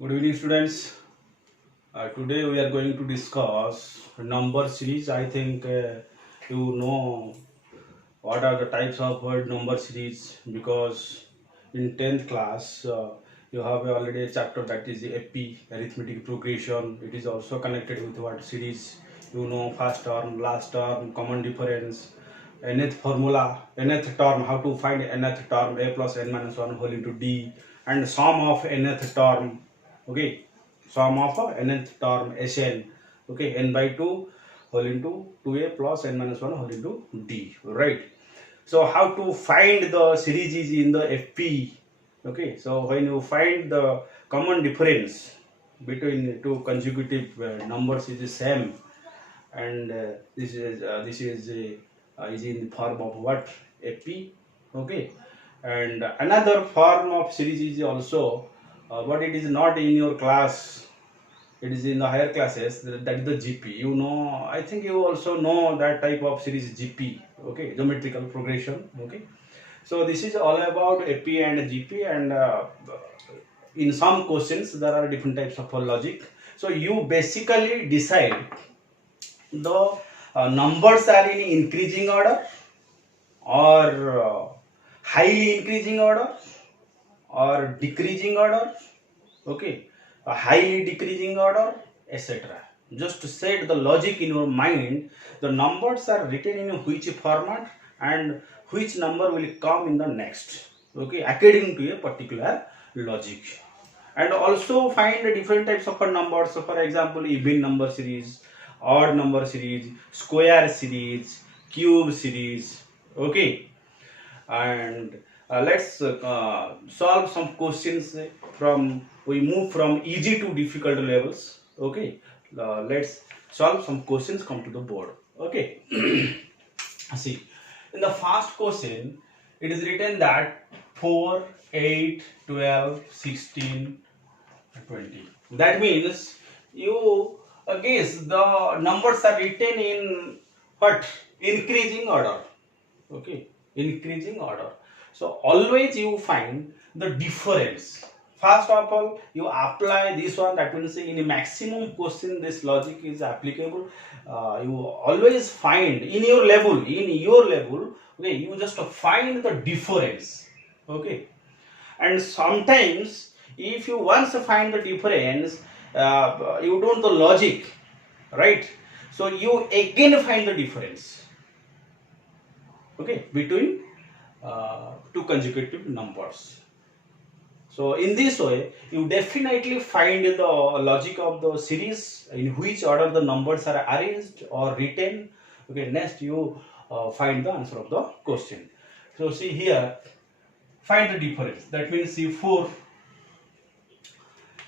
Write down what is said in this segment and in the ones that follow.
Good evening, students. Today we are going to discuss number series. I think you know what are the types of word number series because in 10th class you have already a chapter that is AP, arithmetic progression. It is also connected with what series. You know first term, last term, common difference, nth formula, nth term, how to find nth term, a plus n minus 1 whole into d, and sum of nth term. Okay, sum of nth term Sn. Okay, n by 2 whole into 2a plus n minus 1 whole into d. Right. So how to find the series is in the FP. Okay, so when you find the common difference between two consecutive numbers is the same, and this is in the form of what, FP. Okay, and another form of series is also, but it is not in your class. It is in the higher classes. That is the GP. You know, I think you also know that type of series GP. Okay, geometrical progression. Okay, so this is all about AP and GP, and in some questions there are different types of logic. So you basically decide the numbers are in increasing order or highly increasing order or decreasing order. Okay, a highly decreasing order, etc. Just to set the logic in your mind, the numbers are written in which format and which number will come in the next. Okay, according to a particular logic. And also find different types of numbers. So for example, even number series, odd number series, square series, cube series. Okay, and let's solve some questions from, we move from easy to difficult levels. Okay, let's solve some questions, come to the board. Okay. See, in the first question it is written that 4, 8, 12, 16, 20. That means you guess the numbers are written in what, increasing order. Okay, increasing order. So always you find the difference. First of all, you apply this one. That means in a maximum question this logic is applicable. You always find in your level, okay, you just find the difference. Okay, and sometimes if you once find the difference, you don't the logic, right? So you again find the difference, okay, between two consecutive numbers. So in this way you definitely find the logic of the series, in which order the numbers are arranged or written. Okay, next you find the answer of the question. So see here, find the difference. That means see 4,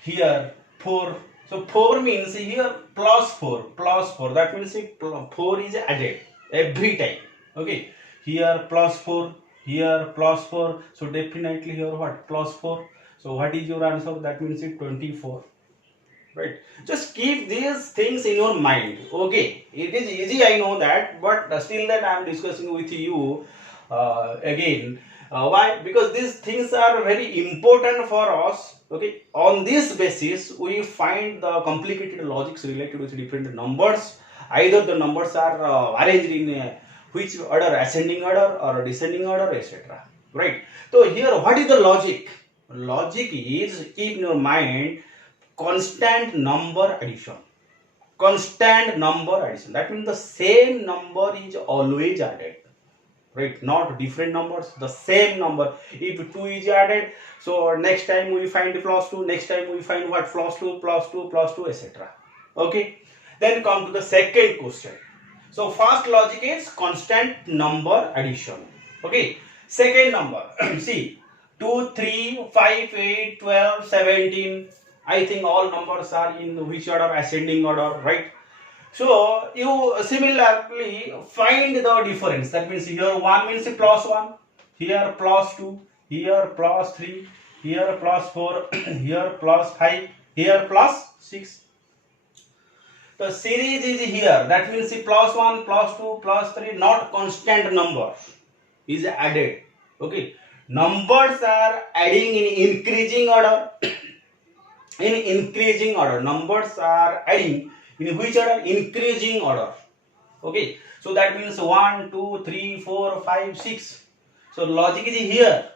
here 4. So 4 means here plus 4, plus 4. That means 4 is added every time. Okay, here plus 4, here plus 4. So definitely here what, plus 4. So what is your answer? That means 24. Right, just keep these things in your mind. Okay, it is easy, I know that, but still that I am discussing with you again. Why? Because these things are very important for us. Okay, on this basis we find the complicated logics related with different numbers. Either the numbers are arranged in which order, ascending order or descending order, etc. Right, so here what is the logic? Logic is, keep in your mind, constant number addition. Constant number addition, that means the same number is always added, right? Not different numbers, the same number. If 2 is added, so next time we find plus 2, next time we find what, plus 2 plus 2 plus 2, etc. Okay, then come to the second question. So first logic is constant number addition. Okay, second number see, 2, 3, 5, 8, 12, 17. I think all numbers are in which order? Ascending order, right? So you similarly find the difference. That means here 1 means plus 1, here plus 2, here plus 3, here plus 4, here plus 5, here plus 6. The series is here. That means plus 1, plus 2, plus 3, not constant number is added. Okay, numbers are adding in increasing order. in increasing order. Numbers are adding in which order? Increasing order. Okay, so that means 1 2 3 4 5 6. So logic is here,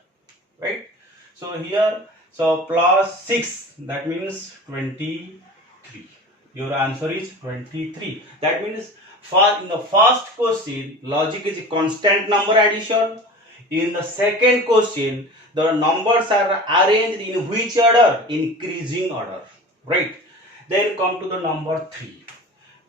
right? So here, so plus 6, that means 23. Your answer is 23. That means in the first question, logic is a constant number addition. In the second question, the numbers are arranged in which order? Increasing order, right? Then come to the number 3.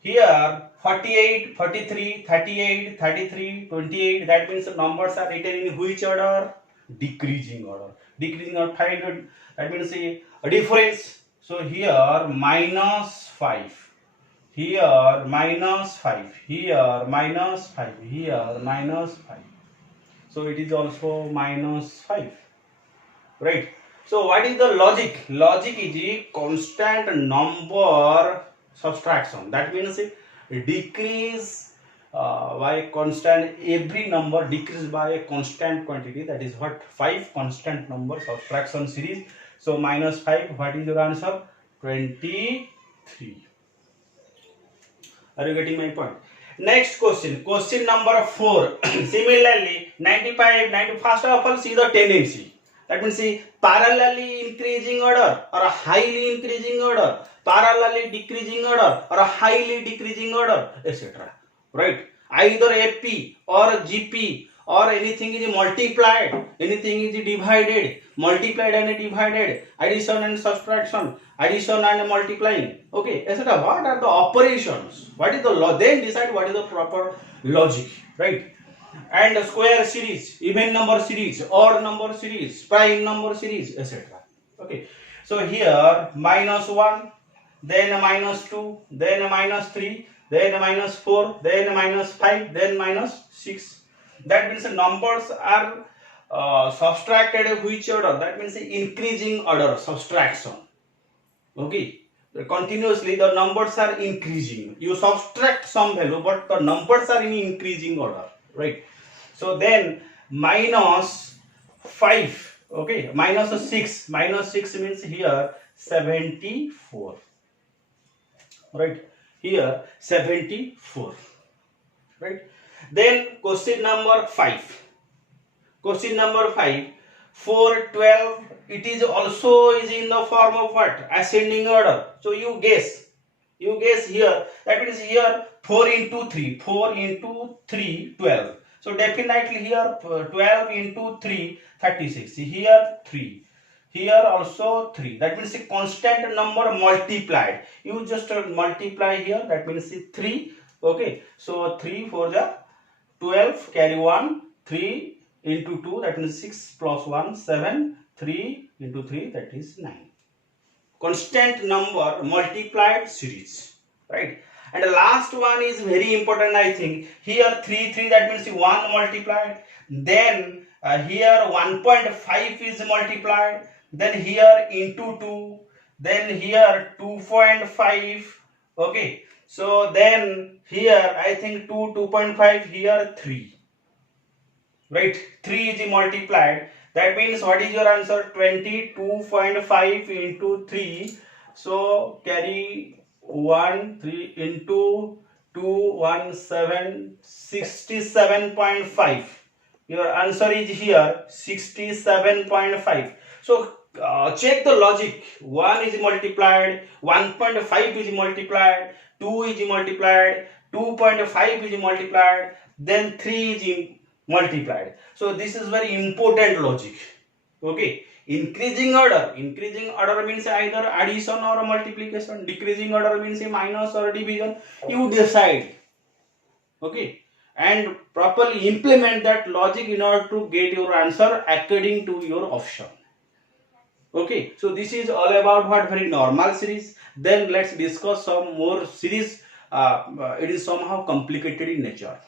Here 48, 43, 38, 33, 28, that means the numbers are written in which order? Decreasing order. Decreasing order, find that means a difference. So here minus 5, here minus 5, here minus 5, here minus 5. So it is also minus 5, right? So what is the logic? Logic is a constant number subtraction. That means decrease by constant, every number decrease by a constant quantity. That is what 5 constant number subtraction series. So minus 5, what is your answer? 23. Are you getting my point? Next question, question number 4. Similarly, 95, 90. First of all, see the tendency. That means see parallelly increasing order or a highly increasing order, parallelly decreasing order or a highly decreasing order, etc. Right? Either AP or GP or anything is multiplied, anything is divided, multiplied and divided, addition and subtraction, addition and multiplying, okay, etc. What are the operations? What is the then decide what is the proper logic, right? And square series, even number series, odd number series, prime number series, etc. Okay, so here minus 1, then minus 2, then minus 3, then minus 4, then minus 5, then minus 6. That means the numbers are subtracted which order? That means increasing order subtraction. Okay, continuously the numbers are increasing. You subtract some value, but the numbers are in increasing order, right? So then minus 5, okay, minus 6, minus 6 means here 74, right? Here 74, right? Then question number 5. Question number 5. 4, 12. It is also is in the form of what? Ascending order. So you guess. You guess here. That means here 4 into 3. 4 into 3, 12. So definitely here 12 into 3, 36. Here 3. Here also 3. That means a constant number multiplied. You just multiply here. That means 3. Okay. So 3 for the 12, carry 1, 3 into 2, that means 6 plus 1, 7, 3 into 3, that is 9. Constant number multiplied series, right? And the last one is very important, I think. Here 3, 3, that means 1 multiplied. Then here 1.5 is multiplied. Then here into 2. Then here 2.5. Okay. So then here I think 2, 2.5, here 3. Right? 3 is multiplied. That means what is your answer? 22.5 into 3. So carry 1, 3 into 2, 1, 7, 67.5. Your answer is here 67.5. So check the logic. 1 is multiplied, 1.5 is multiplied, 2 is multiplied, 2.5 is multiplied, then 3 is multiplied. So this is very important logic. Okay, increasing order means either addition or multiplication. Decreasing order means minus or division. You decide. Okay, and properly implement that logic in order to get your answer according to your option. Okay, so this is all about what very normal series. Then let's discuss some more series. It is somehow complicated in nature.